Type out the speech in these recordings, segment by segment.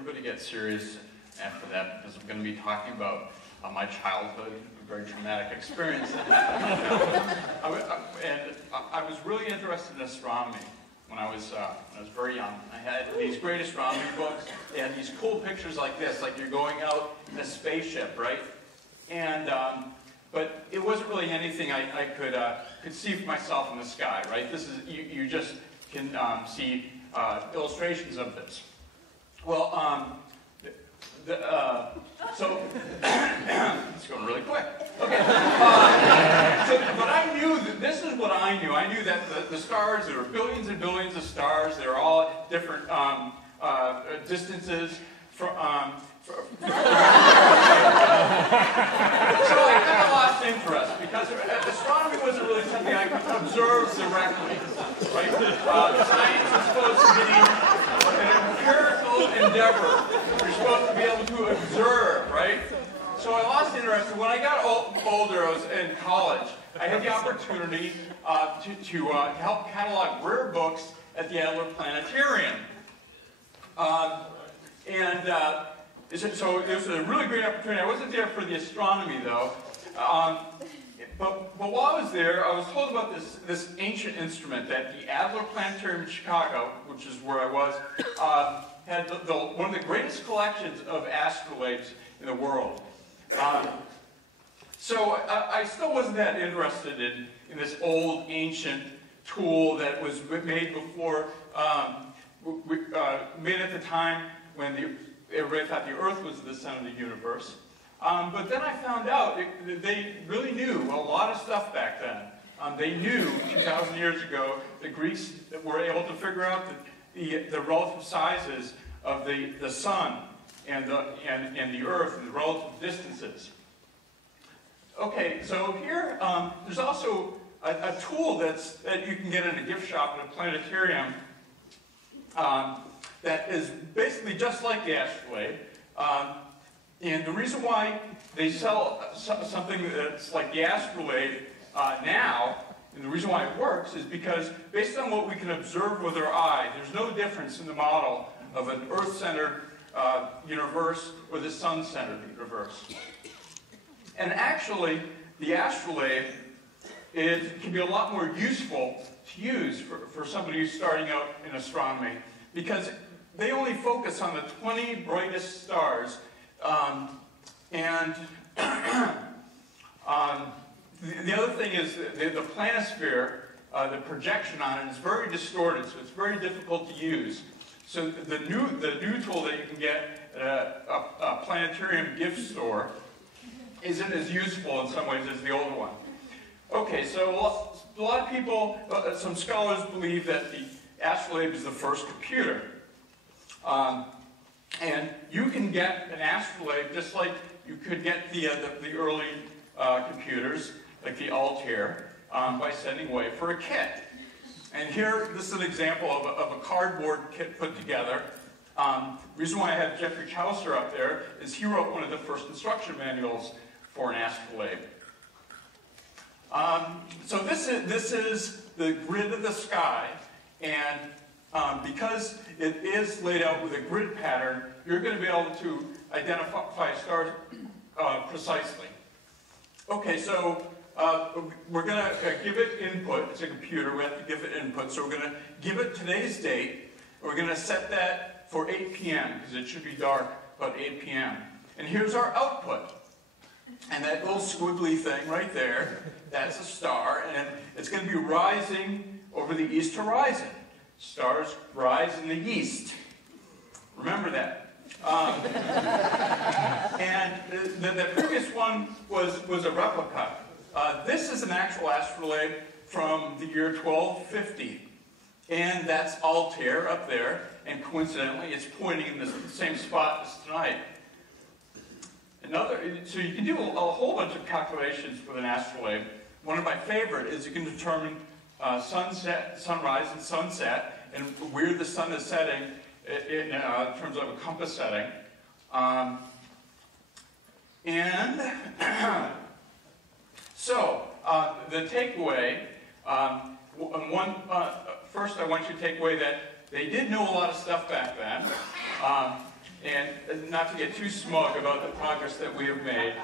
everybody get serious after that, because I'm going to be talking about my childhood, a very traumatic experience. I was really interested in astronomy when I was very young. I had these great astronomy books. They had these cool pictures like this, like you're going out in a spaceship, right? And but it wasn't really anything I could see for myself in the sky, right? This is you just can see illustrations of this. Well, so it's going really quick. Okay. But I knew that this is what I knew. I knew that the stars, there were billions and billions of stars. They were all at different distances. So I kind of lost interest because astronomy wasn't really something I could observe directly. Right? Science is supposed to be an empirical endeavor. You're supposed to be able to observe, right? So I lost interest. When I got older, I was in college. I had the opportunity to help catalog rare books at the Adler Planetarium. So it was a really great opportunity. I wasn't there for the astronomy, though. But while I was there, I was told about this ancient instrument that the Adler Planetarium in Chicago, which is where I was, had one of the greatest collections of astrolabes in the world. So I still wasn't that interested in this old ancient tool that was made before, made at the time when everybody thought the Earth was the center of the universe. But then I found out they really knew a lot of stuff back then. They knew 2,000 years ago the Greeks were able to figure out the relative sizes of the sun and the Earth and the relative distances. Okay, so here there's also a tool that you can get in a gift shop at a planetarium that is basically just like the Astrolabe. And the reason why they sell something that's like the Astrolabe now, and the reason why it works, is because based on what we can observe with our eye, there's no difference in the model of an Earth-centered universe or the Sun-centered universe. And actually, the Astrolabe can be a lot more useful to use for somebody who's starting out in astronomy, because they only focus on the 20 brightest stars. The other thing is the planisphere, the projection on it is very distorted, so it's very difficult to use. So the new tool that you can get at a planetarium gift store isn't as useful in some ways as the older one. Okay, so a lot of people, some scholars believe that the Astrolabe is the first computer. And you can get an Astrolabe just like you could get the early computers, like the Altair, by sending away for a kit. And here, this is an example of a cardboard kit put together. The reason why I have Jeffrey Chaucer up there is he wrote one of the first instruction manuals for an Astrolabe. So this is the grid of the sky, and because it is laid out with a grid pattern, you're going to be able to identify stars precisely. Okay, so we're going to give it input. It's a computer. We have to give it input. So we're going to give it today's date. We're going to set that for 8 p.m. because it should be dark about 8 p.m. And here's our output. And that little squiggly thing right there, that's a star. And it's going to be rising over the east horizon. Stars rise in the east. Remember that. And the previous one was a replica. This is an actual Astrolabe from the year 1250. And that's Altair up there. And coincidentally, it's pointing in the same spot as tonight. So you can do a whole bunch of calculations with an Astrolabe. One of my favorite is you can determine sunrise and sunset, and where the sun is setting in terms of a compass setting. So the takeaway, first I want you to take away that they did know a lot of stuff back then. and not to get too smug about the progress that we have made.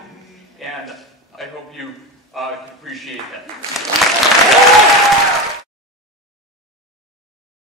And I hope you can appreciate that.